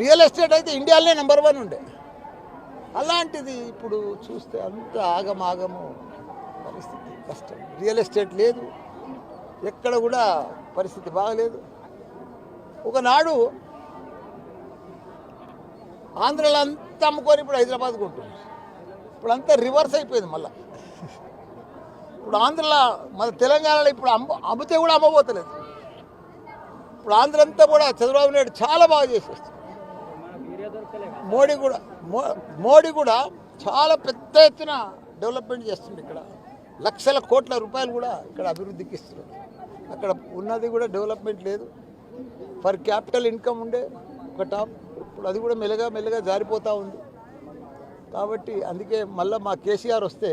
Real estate అయితే ఇండియాలోనే number 1 ఉండే. అలాంటిది ఇప్పుడు చూస్తే అంత ఆగమాగము పరిస్థితి కష్టం. రియల్ ఎస్టేట్ లేదు, ఎక్కడ కూడా పరిస్థితి బాగలేదు. ఒకనాడు ఆంధ్రలో అంతా అమ్ముకొని ఇప్పుడు హైదరాబాద్కు ఉంటుంది. ఇప్పుడు అంతా రివర్స్ అయిపోయింది. మళ్ళీ ఇప్పుడు ఆంధ్రలో మన తెలంగాణలో ఇప్పుడు అమ్మితే కూడా అమ్మబోతలేదు. ఇప్పుడు ఆంధ్ర అంతా కూడా చంద్రబాబు నాయుడు చాలా బాగా చేసేస్తుంది. మోడీ కూడా చాలా పెద్ద ఎత్తున డెవలప్మెంట్ చేస్తుంది. ఇక్కడ లక్షల కోట్ల రూపాయలు కూడా ఇక్కడ అభివృద్ధికి ఇస్తున్నారు. అక్కడ ఉన్నది కూడా డెవలప్మెంట్ లేదు. పర్ క్యాపిటల్ ఇన్కమ్ ఉండే ఒక టాప్, ఇప్పుడు అది కూడా మెల్లగా జారిపోతూ ఉంది. కాబట్టి అందుకే మళ్ళీ మా కేసీఆర్ వస్తే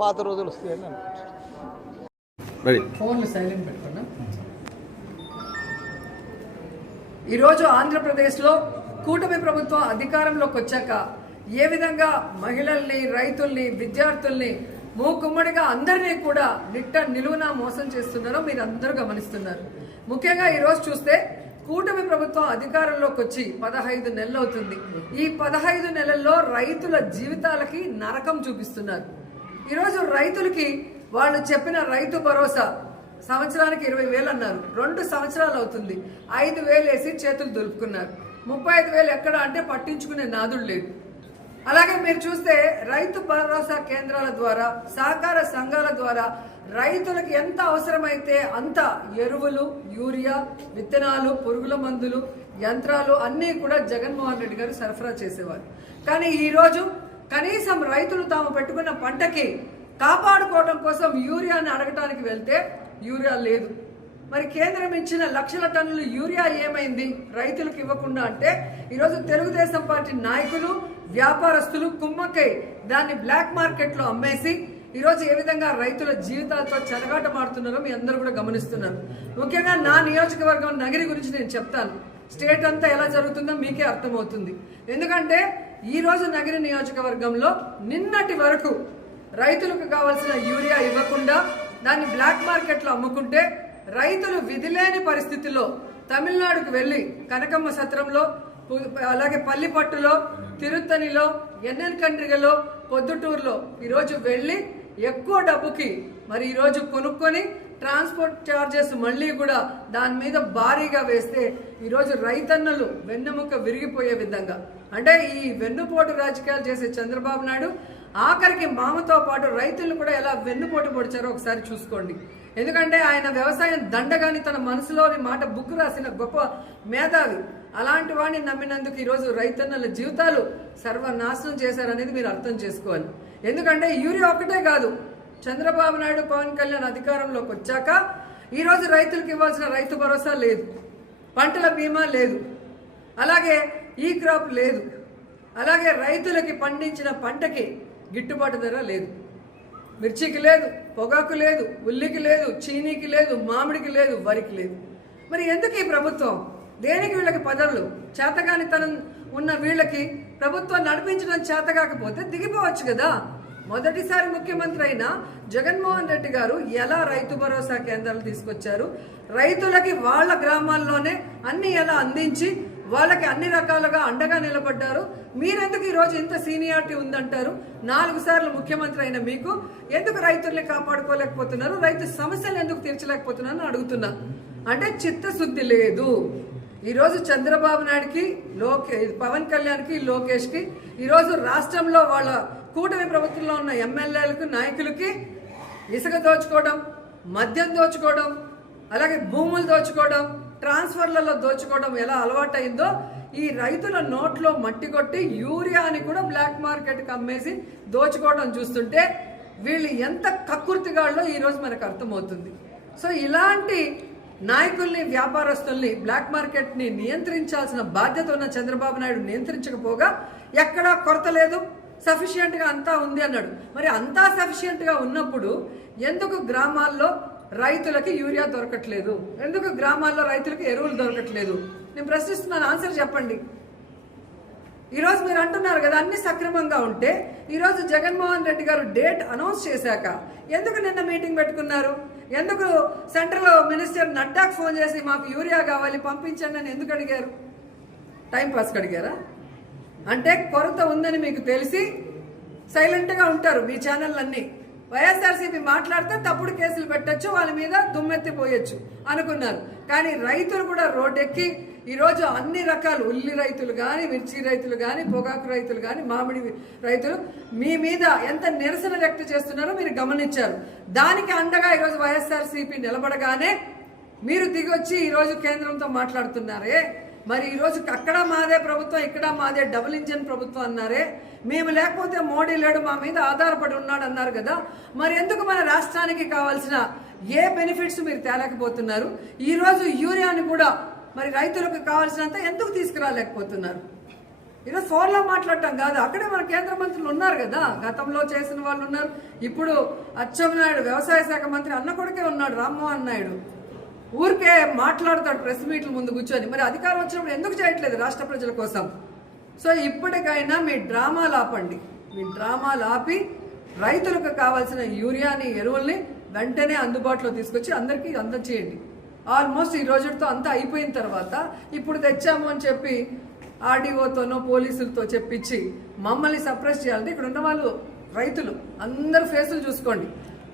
పాత రోజులు వస్తాయని అనుకుంటున్నాను. ఈరోజు ఆంధ్రప్రదేశ్లో కూటమి ప్రభుత్వం అధికారంలోకి వచ్చాక ఏ విధంగా మహిళల్ని, రైతుల్ని, విద్యార్థుల్ని మూకుమ్మడిగా అందరినీ కూడా నిలువునా మోసం చేస్తున్నారో మీరు అందరూ గమనిస్తున్నారు. ముఖ్యంగా ఈరోజు చూస్తే కూటమి ప్రభుత్వం అధికారంలోకి వచ్చి 15 నెలలు అవుతుంది. ఈ 15 నెలల్లో రైతుల జీవితాలకి నరకం చూపిస్తున్నారు. ఈరోజు రైతులకి వాళ్ళు చెప్పిన రైతు భరోసా సంవత్సరానికి 20,000 అన్నారు. 2 సంవత్సరాలు అవుతుంది. 5,000 వేసి చేతులు దులుపుకున్నారు. 35,000 ఎక్కడ అంటే పట్టించుకునే నాదుడు లేదు. అలాగే మీరు చూస్తే రైతు భరోసా కేంద్రాల ద్వారా, సహకార సంఘాల ద్వారా రైతులకు ఎంత అవసరమైతే అంత ఎరువులు, యూరియా, విత్తనాలు, పురుగుల మందులు, యంత్రాలు అన్నీ కూడా జగన్మోహన్ రెడ్డి గారు సరఫరా చేసేవారు. కానీ ఈరోజు కనీసం రైతులు తాము పెట్టుకున్న పంటకి కాపాడుకోవడం కోసం యూరియాని అడగటానికి వెళ్తే యూరియా లేదు. మరి కేంద్రం ఇచ్చిన లక్షల టన్నులు యూరియా ఏమైంది రైతులకు ఇవ్వకుండా అంటే ఈరోజు తెలుగుదేశం పార్టీ నాయకులు, వ్యాపారస్తులు కుమ్మక్కై దాన్ని బ్లాక్ మార్కెట్లో అమ్మేసి ఈరోజు ఏ విధంగా రైతుల జీవితాలతో చెలగాటమాడుతున్నారో మీ అందరూ కూడా గమనిస్తున్నారు. ముఖ్యంగా నా నియోజకవర్గం నగిరి గురించి నేను చెప్తాను. స్టేట్ అంతా ఎలా జరుగుతుందో మీకే అర్థమవుతుంది. ఎందుకంటే ఈరోజు నగిరి నియోజకవర్గంలో నిన్నటి వరకు రైతులకు కావాల్సిన యూరియా ఇవ్వకుండా దాన్ని బ్లాక్ మార్కెట్లో అమ్ముకుంటే రైతులు విధిలేని పరిస్థితిలో తమిళనాడుకు వెళ్ళి కనకమ్మ సత్రంలో, అలాగే పల్లిపట్టులో, తిరుత్తనిలో, ఎన్నెన్కండ్రిగలో, పొద్దుటూరులో ఈరోజు వెళ్ళి ఎక్కువ డబ్బుకి మరి ఈరోజు కొనుక్కొని ట్రాన్స్పోర్ట్ ఛార్జెస్ మళ్ళీ కూడా దాని మీద భారీగా వేస్తే ఈరోజు రైతన్నలు వెన్నెముక విరిగిపోయే విధంగా, అంటే ఈ వెన్నుపోటు రాజకీయాలు చేసే చంద్రబాబు నాయుడు ఆఖరికి మామతో పాటు రైతులను కూడా ఎలా వెన్నుపోటు పొడిచారో ఒకసారి చూసుకోండి. ఎందుకంటే ఆయన వ్యవసాయం దండగాని తన మనసులోని మాట బుక్ రాసిన గొప్ప మేధావి. అలాంటి వాడిని నమ్మినందుకు ఈరోజు రైతన్నల జీవితాలు సర్వనాశనం చేశారనేది మీరు అర్థం చేసుకోవాలి. ఎందుకంటే యూరియా ఒక్కటే కాదు, చంద్రబాబు నాయుడు, పవన్ కళ్యాణ్ అధికారంలోకి వచ్చాక ఈరోజు రైతులకు ఇవ్వాల్సిన రైతు భరోసా లేదు, పంటల బీమా లేదు, అలాగే ఈ క్రాప్ లేదు, అలాగే రైతులకి పండించిన పంటకి గిట్టుబాటు ధర లేదు. మిర్చికి లేదు, పొగాకు లేదు, ఉల్లికి లేదు, చీనీకి లేదు, మామిడికి లేదు, వరికి లేదు. మరి ఎందుకు ఈ ప్రభుత్వం? దేనికి వీళ్ళకి పదవులు? చేతగానితనం ఉన్న వీళ్ళకి ప్రభుత్వం నడిపించడం చేత కాకపోతే దిగిపోవచ్చు కదా. మొదటిసారి ముఖ్యమంత్రి అయిన జగన్మోహన్ రెడ్డి గారు ఎలా రైతు భరోసా కేంద్రాలు తీసుకొచ్చారు, రైతులకి వాళ్ళ గ్రామాల్లోనే అన్ని ఎలా అందించి వాళ్ళకి అన్ని రకాలుగా అండగా నిలబడ్డారు. మీరెందుకు ఈరోజు ఇంత సీనియారిటీ ఉందంటారు? 4 సార్లు ముఖ్యమంత్రి అయిన మీకు ఎందుకు రైతుల్ని కాపాడుకోలేకపోతున్నారు, రైతు సమస్యలు ఎందుకు తీర్చలేకపోతున్నారని అడుగుతున్నా. అంటే చిత్తశుద్ధి లేదు. ఈరోజు చంద్రబాబు నాయుడుకి, పవన్ కళ్యాణ్కి, లోకేష్కి ఈరోజు రాష్ట్రంలో వాళ్ళ కూటమి ప్రభుత్వంలో ఉన్న ఎమ్మెల్యేలకు, నాయకులకి ఇసుక దోచుకోవడం, మద్యం దోచుకోవడం, అలాగే భూములు దోచుకోవడం, ట్రాన్స్ఫర్లలో దోచుకోవడం ఎలా అలవాటైందో ఈ రైతుల నోట్లో మట్టి కొట్టి యూరియాని కూడా బ్లాక్ మార్కెట్కి అమ్మేసి దోచుకోవడం చూస్తుంటే వీళ్ళు ఎంత కక్కుర్తిగాళ్ళో ఈరోజు మనకు అర్థమవుతుంది. సో ఇలాంటి నాయకుల్ని, వ్యాపారస్తుల్ని, బ్లాక్ మార్కెట్ని నియంత్రించాల్సిన బాధ్యత ఉన్న చంద్రబాబు నాయుడు నియంత్రించకపోగా ఎక్కడా కొరత లేదు, సఫిషియెంట్గా అంతా ఉంది అన్నాడు. మరి అంతా సఫిషియెంట్గా ఉన్నప్పుడు ఎందుకు గ్రామాల్లో రైతులకి యూరియా దొరకట్లేదు? ఎందుకు గ్రామాల్లో రైతులకి ఎరువులు దొరకట్లేదు? నేను ప్రశ్నిస్తున్నాను, ఆన్సర్ చెప్పండి. ఈరోజు మీరు అంటున్నారు కదా అన్ని సక్రమంగా ఉంటే ఈరోజు జగన్మోహన్ రెడ్డి గారు డేట్ అనౌన్స్ చేశాక ఎందుకు నిన్న మీటింగ్ పెట్టుకున్నారు? ఎందుకు సెంట్రల్ మినిస్టర్ నడ్డాకు ఫోన్ చేసి మాకు యూరియా కావాలి పంపించండి అని ఎందుకు అడిగారు? టైం పాస్కి అడిగారా? అంటే కొరత ఉందని మీకు తెలిసి సైలెంట్గా ఉంటారు మీ ఛానళ్ళన్నీ. వైఎస్ఆర్సీపీ మాట్లాడితే తప్పుడు కేసులు పెట్టచ్చు, వాళ్ళ మీద దుమ్మెత్తిపోయొచ్చు అనుకున్నారు. కానీ రైతులు కూడా రోడ్డెక్కి ఈరోజు అన్ని రకాలు ఉల్లి రైతులు కానీ, మిర్చి రైతులు కానీ, పొగాకు రైతులు కానీ, మామిడి రైతులు మీ మీద ఎంత నిరసన వ్యక్తం చేస్తున్నారో మీరు గమనించారు. దానికి అండగా ఈరోజు వైఎస్ఆర్సీపీ నిలబడగానే మీరు దిగొచ్చి ఈరోజు కేంద్రంతో మాట్లాడుతున్నారే. మరి ఈరోజు అక్కడ మాదే ప్రభుత్వం, ఇక్కడ మాదే డబుల్ ఇంజన్ ప్రభుత్వం అన్నారే. మేము లేకపోతే మోడీ లేడు, మా మీద ఆధారపడి ఉన్నాడు అన్నారు కదా. మరి ఎందుకు మన రాష్ట్రానికి కావాల్సిన ఏ బెనిఫిట్స్ మీరు తేలేకపోతున్నారు? ఈరోజు యూరియాని కూడా మరి రైతులకు కావాల్సినంత ఎందుకు తీసుకురాలేకపోతున్నారు? ఈరోజు ఫోన్లో మాట్లాడటం కాదు, అక్కడే మన కేంద్ర మంత్రులు ఉన్నారు కదా, గతంలో చేసిన వాళ్ళు ఉన్నారు. ఇప్పుడు అచ్చెన్నాయుడు వ్యవసాయ శాఖ మంత్రి అన్న కొడుకే ఉన్నాడు, రామ్మోహన్ నాయుడు. ఊరికే మాట్లాడతాడు ప్రెస్ మీట్ల ముందు కూర్చొని. మరి అధికారం వచ్చినప్పుడు ఎందుకు చేయట్లేదు రాష్ట్ర ప్రజల కోసం? సో ఇప్పటికైనా మీ డ్రామాలు ఆపండి. మీ డ్రామాలు ఆపి రైతులకు కావాల్సిన యూరియాని, ఎరువుల్ని వెంటనే అందుబాటులో తీసుకొచ్చి అందరికీ అందజేయండి. ఆల్మోస్ట్ ఈ రోజుతో అంతా అయిపోయిన తర్వాత ఇప్పుడు తెచ్చాము అని చెప్పి ఆర్డీఓతోనో పోలీసులతో చెప్పించి మమ్మల్ని సప్రెస్ చేయాలంటే ఇక్కడ ఉన్న వాళ్ళు రైతులు అందరు ఫేసులు చూసుకోండి.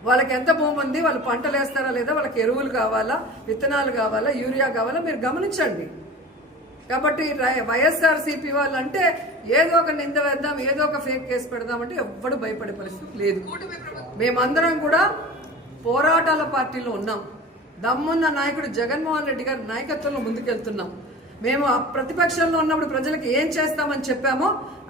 వాళ్ళకి ఎంత భూమి ఉంది, వాళ్ళు పంటలు వేస్తారా లేదా, వాళ్ళకి ఎరువులు కావాలా, విత్తనాలు కావాలా, యూరియా కావాలా మీరు గమనించండి. కాబట్టి వైఎస్ఆర్సీపీ వాళ్ళు అంటే ఏదో ఒక నింద వేద్దాం, ఏదో ఒక ఫేక్ కేసు పెడదామంటే ఎవ్వడు భయపడే పరిస్థితి లేదు. మేమందరం కూడా పోరాటాల పార్టీలో ఉన్నాం. దమ్మున్న నాయకుడు జగన్మోహన్ రెడ్డి గారి నాయకత్వంలో ముందుకెళ్తున్నాం. మేము ప్రతిపక్షంలో ఉన్నప్పుడు ప్రజలకు ఏం చేస్తామని చెప్పామో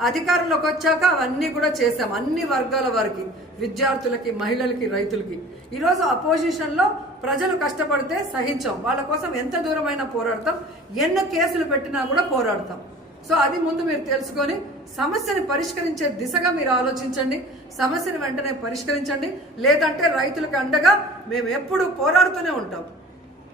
అధికారంలోకి వచ్చాక అవన్నీ కూడా చేశాం. అన్ని వర్గాల వారికి, విద్యార్థులకి, మహిళలకి, రైతులకి. ఈరోజు అపోజిషన్లో ప్రజలు కష్టపడితే సహించాం, వాళ్ళ కోసం ఎంత దూరమైనా పోరాడతాం, ఎన్ని కేసులు పెట్టినా కూడా పోరాడతాం. సో అది ముందు మీరు తెలుసుకొని సమస్యని పరిష్కరించే దిశగా మీరు ఆలోచించండి. సమస్యని వెంటనే పరిష్కరించండి. లేదంటే రైతులకు అండగా మేము ఎప్పుడు పోరాడుతూనే ఉంటాం.